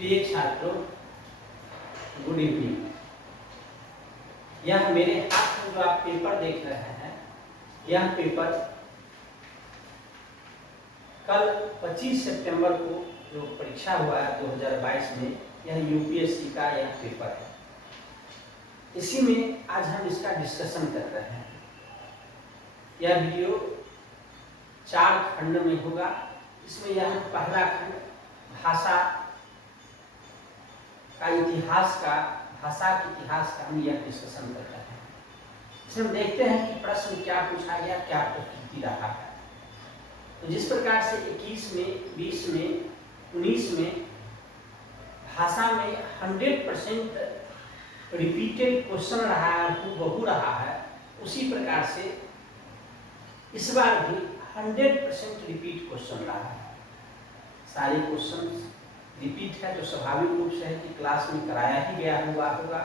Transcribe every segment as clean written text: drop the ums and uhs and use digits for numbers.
प्रिय छात्रों, good evening. यह मेरे हाथ में जो आप पेपर देख रहे हैं, यह पेपर कल 25 सितंबर को जो परीक्षा हुआ है 2022 में, यह यूपीएससी का यह पेपर है। इसी में आज हम इसका डिस्कशन कर रहे हैं। यह वीडियो 4 खंड में होगा। इसमें यह पहला खंड भाषा का इतिहास का, भाषा के इतिहास का हम यह डिस्कशन कर रहे हैं। इसमें देखते हैं कि प्रश्न क्या पूछा गया, क्या प्रकृति रहा है। तो जिस प्रकार से 21 में, 20 में, 19 में भाषा में 100% रिपीटेड क्वेश्चन रहा है, बहु रहा है, उसी प्रकार से इस बार भी 100% रिपीट क्वेश्चन रहा है। सारे क्वेश्चन रिपीट है तो स्वाभाविक रूप से है कि क्लास में कराया ही गया होगा।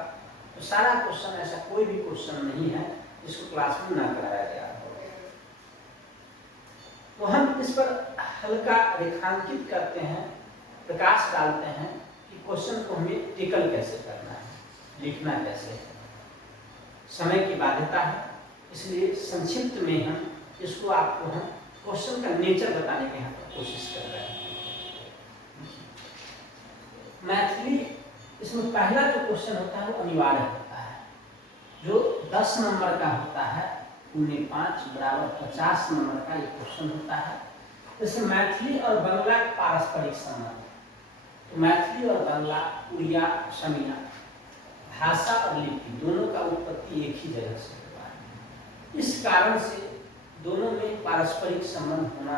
तो सारा क्वेश्चन, ऐसा कोई भी क्वेश्चन नहीं है जिसको क्लास में ना कराया गया हो। तो हम इस पर हल्का रेखांकित करते हैं, प्रकाश डालते हैं कि क्वेश्चन को हमें टेकल कैसे करना है, लिखना कैसे है। समय की बाध्यता है, इसलिए संक्षिप्त में हम इसको आपको हम क्वेश्चन का नेचर बताने की यहाँ पर कोशिश कर रहे हैं। मैथिली, इसमें पहला जो क्वेश्चन होता है वो अनिवार्य होता है, जो 10 नंबर का होता है। 5 बराबर 50 नंबर का ये क्वेश्चन होता है। जैसे मैथिली और बांग्ला पारस्परिक संबंध, तो मैथिली और बांग्ला, उड़िया, समिया, भाषा और लिपि दोनों का उत्पत्ति एक ही जगह से हुआ है। इस कारण से दोनों में पारस्परिक संबंध होना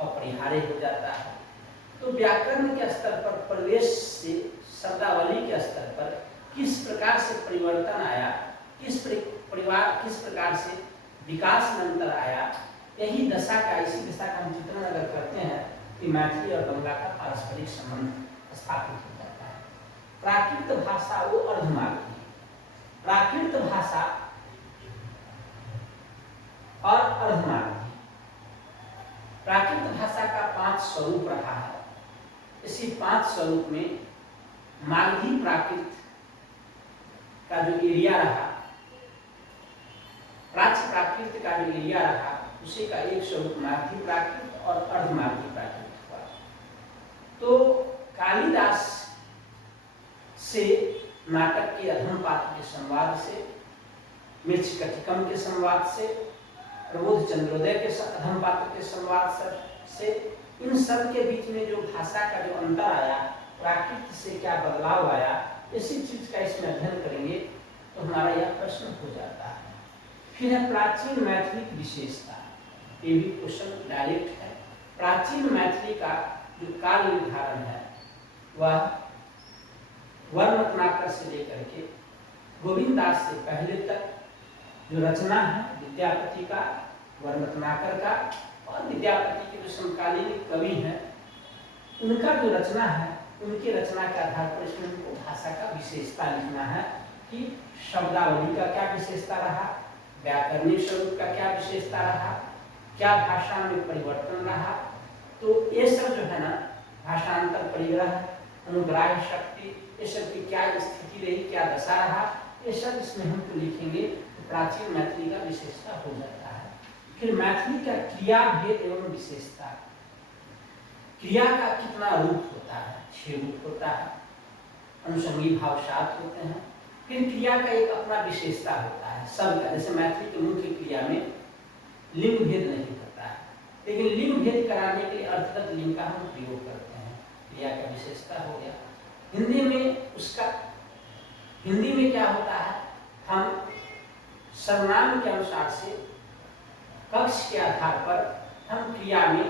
अपरिहार्य हो जाता है। तो व्याकरण के स्तर पर, प्रवेश से शब्दावली के स्तर पर किस प्रकार से परिवर्तन आया, किस प्रकार से विकास में अंतर आया, यही दशा का, इसी दशा का हम चित्रण अगर करते हैं कि मैथिली और बांग्ला का पारस्परिक संबंध स्थापित हो जाता है। प्राकृत भाषा वो अर्धमागधी, प्राकृत भाषा और अर्धमागधी। प्राकृत भाषा का 5 स्वरूप रहा है। इसी 5 स्वरूप में मागधी प्राकृत का जो एरिया रहा, प्राच्य प्राकृत का जो एरिया रहा, उसी का एक स्वरूप मागधी प्राकृत और अर्धमागधी प्राकृत हुआ। तो कालिदास से नाटक के अधम पात्र के संवाद से, मृच्छकटिकम के संवाद से, प्रबोध चंद्रोदय के अधम पात्र के संवाद से, इन सब के बीच में जो भाषा का जो अंतर आया, प्राकृत से क्या बदलाव आया, इसी चीज का इसमें अध्ययन करेंगे तो हमारा यह प्रश्न हो जाता है। फिर है प्राचीन मैथिली की विशेषता। ये भी क्वेश्चन डायरेक्ट है। प्राचीन मैथिली का जो काल निर्धारण है, वह वर्णरत्नाकर से लेकर के गोविंद दास से पहले तक जो रचना है विद्यापति का, वर्णरत्नाकर का, और विद्यापति के जो समकालीन कवि हैं, उनका जो रचना है, उनकी रचना के आधार पर इसमें उनको भाषा का विशेषता लिखना है कि शब्दावली का क्या विशेषता रहा, व्याकरणिक स्वरूप का क्या विशेषता रहा, क्या भाषा में परिवर्तन रहा। तो ये सब जो है ना, भाषांतर परिग्रह, अनुग्राह्य शक्ति, ये सब की क्या स्थिति रही, क्या दशा रहा, ये सब इसमें हम तो लिखेंगे। तो प्राचीन मैथिली का विशेषता हो जाता है। फिर मैथिली का क्रिया भेद एवं विशेषता। क्रिया का कितना रूप होता है? 6 रूप होता है। अनुषंगी भाव 7 होते हैं। फिर क्रिया का एक अपना विशेषता होता है सबका। जैसे मैथिली के मुख्य क्रिया में लिंग भेद नहीं होता है, लेकिन लिंग भेद कराने के लिए अर्थगत लिंग का हम प्रयोग करते हैं। क्रिया का विशेषता हो गया। हिंदी में क्या होता है, हम सर्वनाम के अनुसार से कक्ष के आधार पर हम क्रिया में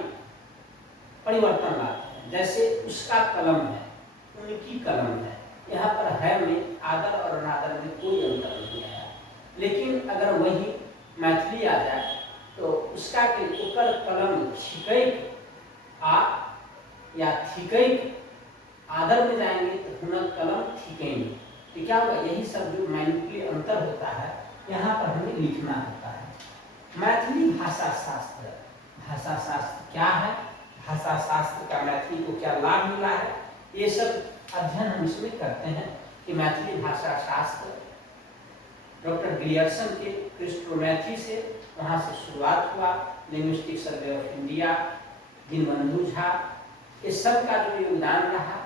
परिवर्तन लाते हैं। जैसे उसका कलम है, उनकी कलम है, यहाँ पर है में आदर और अनादर में कोई अंतर नहीं है। लेकिन अगर वही मैथिली आ जाए तो उसका के उकर कलम छिकैक आ या थिकैक, आदर में जाएंगे तो हुनक कलम थिकैन। तो क्या होगा, यही सब जो मैनिपुलेट अंतर होता है, यहाँ पर हमें लिखना होता है। मैथिली भाषा शास्त्र। भाषा शास्त्र क्या है, भाषा शास्त्र का मैथिली को क्या लाभ मिला है, ये सब अध्ययन हम इसमें करते हैं कि मैथिली भाषा शास्त्र डॉक्टर ग्रियर्सन के क्रिस्टोमैथी से वहाँ से शुरुआत हुआ, linguistic survey of India, Deenbandhu Jha, इस सब का जो योगदान रहा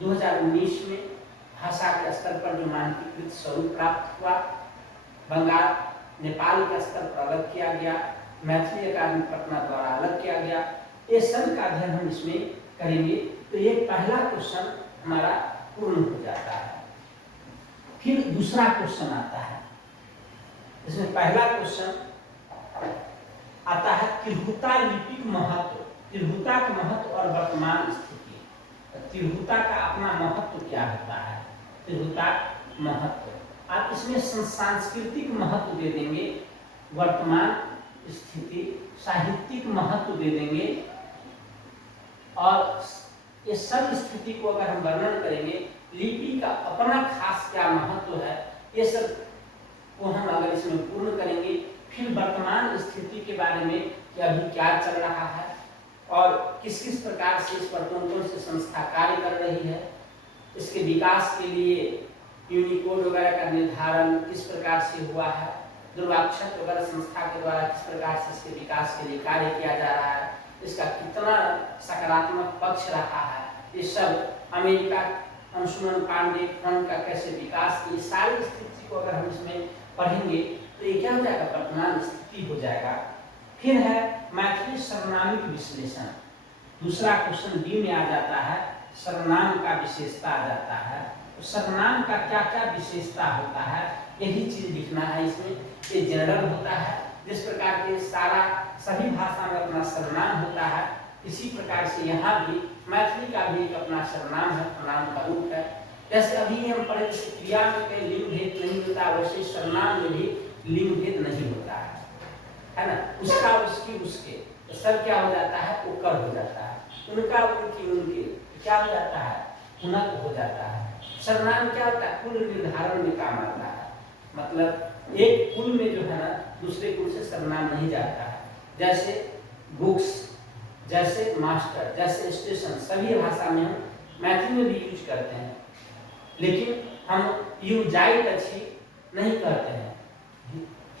2019 में भाषा के स्तर पर जो मानकीकृत स्वरूप प्राप्त हुआ, बंगाल नेपाल के स्तर पर अलग किया गया, मैथिली अकादमी पटना द्वारा अलग किया गया, ये सब का अध्ययन हम इसमें करेंगे। तो ये पहला क्वेश्चन हमारा पूर्ण हो जाता है। फिर दूसरा क्वेश्चन आता है, इसमें पहला क्वेश्चन आता है तिरहुता लिपिक महत्व, तिरहुता का महत्व और वर्तमान स्थिति। तिरहुता का अपना महत्व क्या होता है, तिरहुता महत्व आप इसमें सांस्कृतिक महत्व दे देंगे, वर्तमान स्थिति, साहित्यिक महत्व दे देंगे, और ये सब स्थिति को अगर हम वर्णन करेंगे, लिपि का अपना खास क्या महत्व है, ये सब को हम अगर इसमें पूर्ण करेंगे, फिर वर्तमान स्थिति के बारे में कि अभी क्या चल रहा है और किस किस प्रकार से इस पर कौन-कौन से संस्था कार्य कर रही है, इसके विकास के लिए यूनिकोड वगैरह का निर्धारण किस प्रकार से हुआ है, दुर्वाक्षर वगैरह संस्था के द्वारा किस प्रकार से इसके विकास के लिए कार्य किया जा रहा है, इसका कितना सकारात्मक पक्ष रहा है, ये सब अमेरिका अंशुमन पांडे फंड का कैसे विकास, ये सारी स्थिति को अगर हम इसमें पढ़ेंगे तो ये क्या हो जाएगा, वर्तमान स्थिति हो जाएगा। फिर है मैथिली सर्वनामिक विश्लेषण, दूसरा क्वेश्चन डी में आ जाता है, सर्वनाम का विशेषता आ जाता है, तो सर्वनाम का क्या क्या विशेषता होता है, यही चीज लिखना है इसमें। ये जनरल होता है, जिस प्रकार के सारा सभी भाषा में अपना सर्वनाम होता है, इसी प्रकार से यहाँ भी मैथिली का भी एक अपना सर्वनाम है, प्रणाम का रूप है। जैसे अभी हम पढ़े क्रिया में कहीं लिंग भेद नहीं होता, वैसे सर्वनाम में भी लिंग भेद नहीं होता है ना, उसका उसकी उसके, तो सब क्या हो जाता है, उकर हो जाता है, उनका उनकी उनके क्या हो जाता है, उनक हो जाता है। सर्वनाम क्या होता है, कुल निर्धारण में काम आता है, मतलब एक कुल में जो है ना दूसरे कुल से सर्वनाम नहीं जाता है। जैसे बुक्स, जैसे मास्टर, जैसे स्टेशन, सभी भाषा में हम मैथिली में भी यूज करते हैं, लेकिन हम यू जाइत अच्छी नहीं कहते हैं,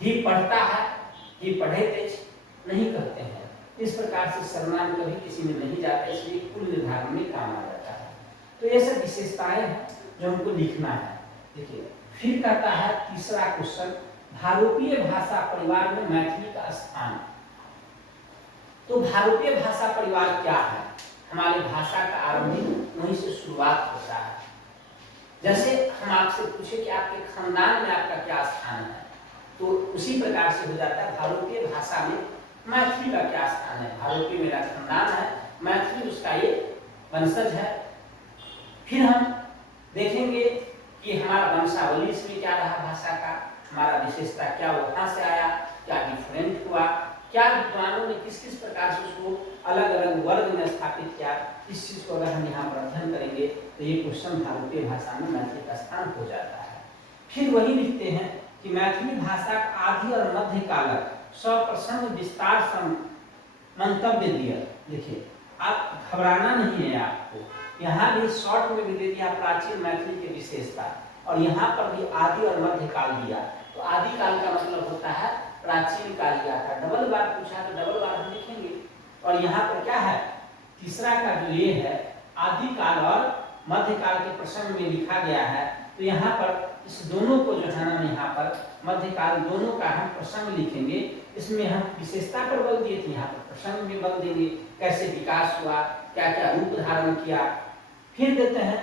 ही पढ़ता है, ही पढ़े तेज नहीं कहते हैं। इस प्रकार से सर्वनाम कभी किसी में नहीं जाता, इसलिए कुल निर्धारण में काम आ जाता है। तो ये सब विशेषताएं हैं जो हमको लिखना है। देखिए फिर कहता है तीसरा क्वेश्चन, भारतीय भाषा परिवार में मैथिली का स्थान। तो भारतीय भाषा परिवार क्या है, हमारी भाषा का आरंभिक वहीं से शुरुआत होता है। जैसे हम आपसे पूछे कि आपके खानदान में आपका क्या स्थान है, तो उसी प्रकार से हो जाता है भारतीय भाषा में मैथिली का क्या स्थान है। भारतीय मेरा खानदान है, मैथिली उसका ये वंशज है। फिर हम देखेंगे कि हमारा वंशावली इसमें क्या रहा, भाषा का हमारा विशेषता क्या वहाँ से आया, क्या डिफरेंट हुआ, क्या विद्वानों ने किस किस प्रकार से उसको अलग अलग वर्ग में स्थापित किया। इस चीज को अगर हम यहाँ पर अध्ययन करेंगे तो ये क्वेश्चन भारतीय भाषा में मैथिली का स्थान हो जाता है। फिर वही लिखते हैं कि मैथिली भाषा का आदि और मध्य कालक सप्रसंग विस्तार मंतव्य दिया। देखिए आप घबराना नहीं है, आपको यहाँ भी शॉर्ट में भी दे दिया प्राचीन मैथिली की विशेषता, और यहाँ पर भी आदि और मध्य काल दिया। तो आदि काल का मतलब होता है प्राचीन काल दिया था, डबल बार पूछा तो डबल बार हम लिखेंगे। और यहाँ पर क्या है, तीसरा का जो ये है आदि काल और मध्य काल के प्रसंग में लिखा गया है, तो यहाँ पर इस दोनों को जो है ना, यहाँ पर मध्य काल दोनों का हम प्रसंग लिखेंगे। इसमें हम विशेषता पर बल दिए थे, यहाँ पर प्रसंग में बल देंगे, कैसे विकास हुआ, क्या क्या रूप धारण किया। फिर देते हैं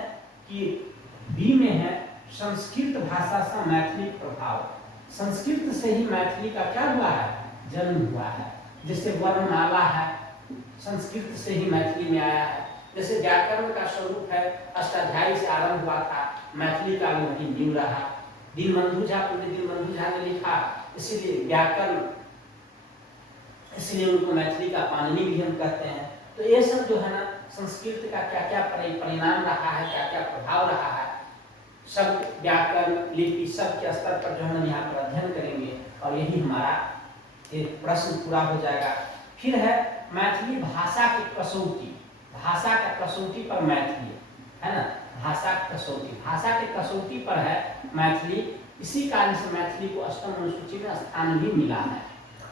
कि बी में है संस्कृत भाषा से मैथिली प्रभाव। संस्कृत से ही मैथिली का क्या हुआ है, जन्म हुआ है। जैसे वर्णमाला है, संस्कृत से ही मैथिली में आया है। जैसे व्याकरण का स्वरूप है, अष्टाध्यायी से आरंभ हुआ था, मैथिली का भी वही नींव रहा। दीनबंधु झा, पंडित दीनबंधु झा ने लिखा, इसीलिए व्याकरण, इसलिए उनको मैथिली का पाणिनि भी हम कहते हैं। तो ये सब जो है ना, संस्कृत का क्या क्या परिणाम रहा है, क्या क्या प्रभाव रहा है, सब व्याकरण लिपि सब के स्तर पर जो है ना यहाँ पर अध्ययन करेंगे, और यही हमारा एक प्रश्न पूरा हो जाएगा। फिर है मैथिली भाषा की कसौटी, भाषा का कसौटी पर मैथिली। कसौटी, भाषा के कसौटी पर है मैथिली। इसी कारण से मैथिली को अष्टम अनुसूची में स्थान भी मिला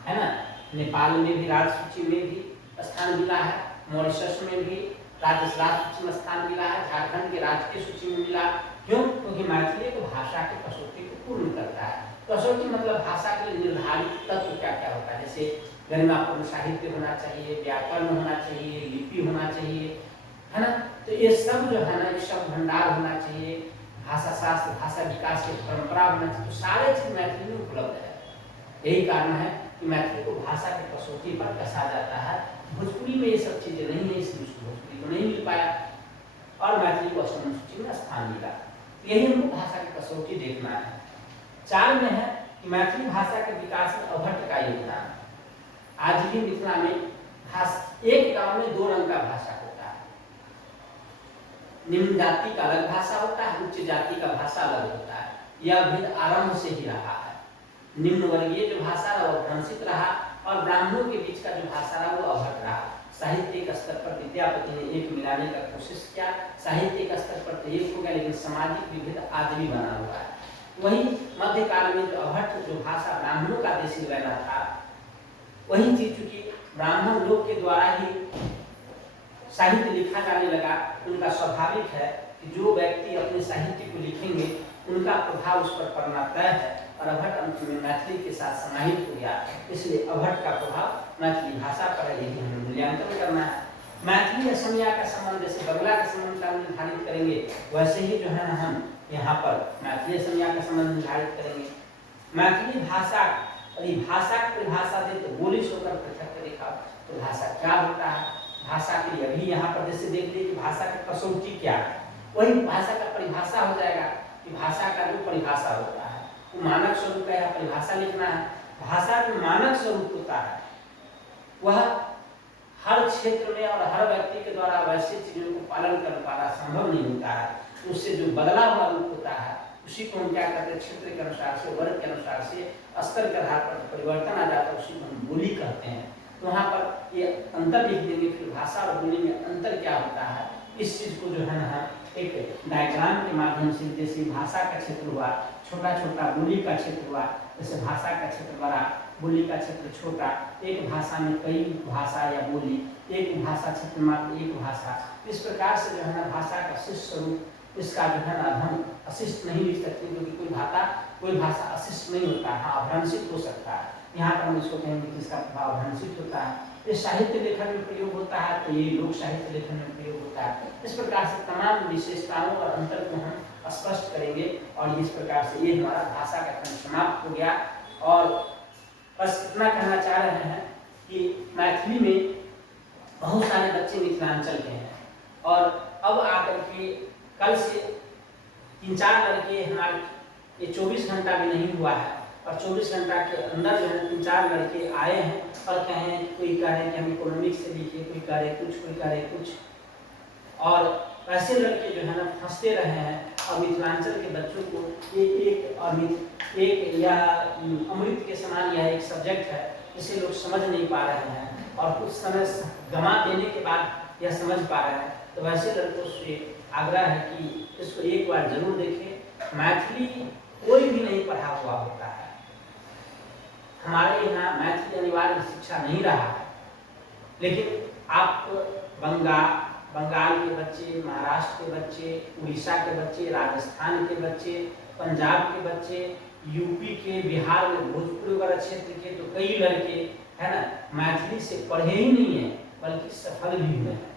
है ना। नेपाल में भी राज्य सूची में भी स्थान मिला है, मॉरिशस में भी राज्य सूची में स्थान मिला है, झारखंड के राजकीय सूची में मिला। क्यों? क्योंकि मैथिली एक भाषा की कसौटी को पूर्ण करता है। कसौटी मतलब भाषा के लिए निर्धारित तत्व क्या क्या होता है, जैसे गरिमापूर्ण साहित्य होना चाहिए, व्याकरण होना चाहिए, लिपि होना चाहिए, है ना। तो ये सब जो है ना, ये सब भंडार होना चाहिए, भाषा शास्त्र, भाषा विकास की परंपरा होना चाहिए, तो सारे चीज मैथिली में उपलब्ध है। यही कारण है कि मैथिली को भाषा की कसौटी पर कसा जाता है। भोजपुरी में ये सब चीजें नहीं है, इसलिए उसको भोजपुरी को नहीं मिल पाया और मैथिली को अष्टम अनुसूची में स्थान मिला। यही हमको भाषा की कसौटी देखना है। 4 में है कि मैथिली भाषा के विकास में अभट्ट का योगदान। आज भी मिथिला में एक गांव में 2 रंग का भाषा होता है। निम्न जाति का अलग भाषा होता है, उच्च जाति का भाषा अलग होता है। यह भेद आरंभ से ही रहा है। निम्न वर्गीय जो भाषा रहा वो भ्रंशित रहा और ब्राह्मणों के बीच का जो भाषा रहा वो अभट्ट रहा। साहित्यिक स्तर पर विद्यापति ने एक मिलाने का कोशिश किया, साहित्यिक स्तर पर तो एक हो गया, लेकिन सामाजिक विभेद आज भी बना हुआ है। वही मध्यकाल में जो अभट्ट जो भाषा ब्राह्मणों का देशी रहना था, वही चीज चूंकि ब्राह्मण लोग के द्वारा ही साहित्य लिखा जाने लगा, उनका स्वाभाविक है कि जो व्यक्ति अपने साहित्य को लिखेंगे उनका प्रभाव उस पर पड़ना तय है। और अभट्ट अंत में मैथिली के साथ समाहित हो गया, इसलिए अभट्ट का प्रभाव मैथिली भाषा पर है। यही हमें मूल्यांकन करना है। मैथिली असमिया का संबंध जैसे बंगला का संबंध का निर्धारित करेंगे, वैसे ही जो है ना हम यहाँ पर मैथिली असमिया का संबंध निर्धारित करेंगे। मैथिली भाषा, यदि भाषा की परिभाषा दे तो बोली सोकर पृथक दिखा, तो भाषा क्या होता है। भाषा के लिए अभी यहाँ पर जैसे देख लीजिए कि भाषा की कसौटी क्या है, वही भाषा का परिभाषा हो जाएगा कि भाषा का जो परिभाषा होता है वो मानक स्वरूप का है, परिभाषा लिखना है। भाषा जो मानक स्वरूप होता है वह हर क्षेत्र में और हर व्यक्ति के द्वारा वैसे चीजों को पालन कर पाना संभव नहीं होता है। उससे जो बदला हुआ रूप होता है उसी को हम क्या करते हैं, क्षेत्र के अनुसार से, वर्ग के अनुसार से, स्तर के आधार पर परिवर्तन आ जाता है, उसी को हम बोली कहते हैं। तो वहाँ पर ये अंतर लिख देंगे, फिर भाषा और बोली में अंतर क्या होता है, इस चीज को जो है ना एक डायग्राम के माध्यम से, जैसे भाषा का क्षेत्र हुआ छोटा छोटा, बोली का क्षेत्र हुआ जैसे भाषा का क्षेत्र बड़ा, बोली का क्षेत्र छोटा, एक भाषा में कई भाषा या बोली, एक भाषा क्षेत्र मात्र एक भाषा। इस प्रकार से जो है ना भाषा का शिष्ट स्वरूप, इसका जो है ना हम अशिष्ट नहीं लिख सकते, क्योंकि कोई भाषा अशिष्ट नहीं होता, हाँ भ्रंशित हो सकता है। यहाँ पर हम इसको कहेंगे कि इसका प्रभाव भ्रंशित होता है। ये साहित्य लेखन में प्रयोग होता है तो ये लोक साहित्य लेखन में प्रयोग होता है। इस प्रकार से तमाम विशेषताओं और अंतर को हम स्पष्ट करेंगे और इस प्रकार से ये हमारा भाषा का खंड समाप्त हो गया। और बस इतना कहना चाह रहे हैं कि मैथिली में बहुत सारे बच्चे मिथिलांचल के हैं और अब आकर के कल से 3-4 लड़के हमारे, ये 24 घंटा भी नहीं हुआ है और 24 घंटा के अंदर जो है 3-4 लड़के आए हैं और कहे, कोई कह रहे हैं कि हम इकोनॉमिक्स से लिखे, कोई कह रहे कुछ, कोई कह रहे कुछ। और ऐसे लड़के जो है ना फंसते रहे हैं और मिथिलांचल के बच्चों को एक या अमृत के समान यह एक सब्जेक्ट है जिसे लोग समझ नहीं पा रहे हैं और कुछ समय गंवा देने के बाद यह समझ पा रहे हैं। तो वैसे लड़कों से आग्रह है कि इसको एक बार जरूर देखें। मैथिली कोई भी नहीं पढ़ा हुआ होता है, हमारे यहाँ मैथिली अनिवार्य शिक्षा नहीं रहा है, लेकिन आप बंगाल के बच्चे, महाराष्ट्र के बच्चे, उड़ीसा के बच्चे, राजस्थान के बच्चे, पंजाब के बच्चे, यूपी के, बिहार में भोजपुर वगैरह क्षेत्र के तो कई लड़के है ना मैथिली से पढ़े ही नहीं है बल्कि सफल भी हुए हैं।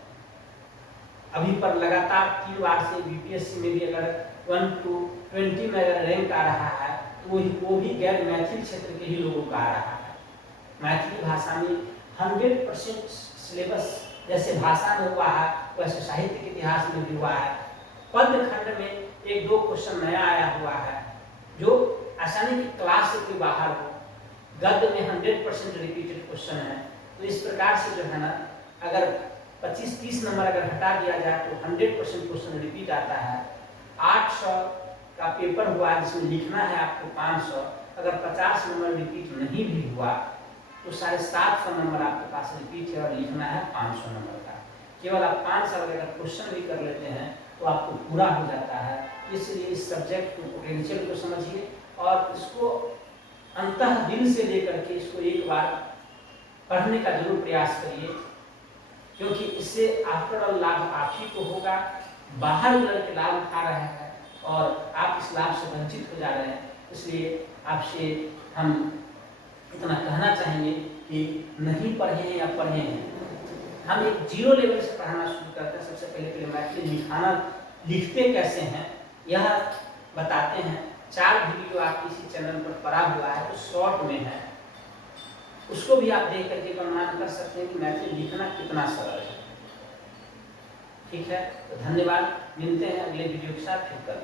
अभी पर लगातार 3 बार से बीपीएससी में भी अगर 1 to 20 में अगर रैंक आ रहा है तो वो भी गैर मैथिल क्षेत्र के ही लोगों का आ रहा है। मैथिली भाषा में 100% सिलेबस जैसे भाषा में हुआ है वैसे साहित्य के इतिहास में भी हुआ है। पद्य खंड में 1-2 क्वेश्चन नया आया हुआ है जो ऐसा नहीं कि क्लास से कोई बाहर हो। गद्य में 100% रिपीटेड क्वेश्चन है। तो इस प्रकार से जो है ना अगर 25-30 नंबर अगर हटा दिया जाए तो 100% क्वेश्चन रिपीट आता है। 800 का पेपर हुआ जिसमें लिखना है आपको 500, अगर 50 नंबर रिपीट नहीं भी हुआ तो 750 नंबर आपके पास रिपीट है और लिखना है 500 नंबर का। केवल आप 5 साल अगर क्वेश्चन भी कर लेते हैं तो आपको पूरा हो जाता है। इसलिए इस सब्जेक्ट को, पोटेंशियल को समझिए और इसको अंतः दिल से लेकर के इसको एक बार पढ़ने का जरूर प्रयास करिए, क्योंकि इससे आफ्टर लाभ आप ही को होगा। बाहर लड़के लाभ उठा रहे हैं और आप इस लाभ से वंचित हो जा रहे हैं। इसलिए आपसे हम इतना कहना चाहेंगे कि नहीं पढ़े हैं या पढ़े हैं, हम एक 0 लेवल से पढ़ाना शुरू करते हैं। सबसे पहले मैथिली लिखाना, लिखते कैसे हैं यह बताते हैं। 4 वीडियो आप इसी चैनल पर पड़ा हुआ है, तो शॉर्ट में है, उसको भी आप देख करके अनुमान कर सकते हैं कि मैथिली लिखना कितना सरल है। ठीक है, तो धन्यवाद, मिलते हैं अगले वीडियो के साथ फिर कल।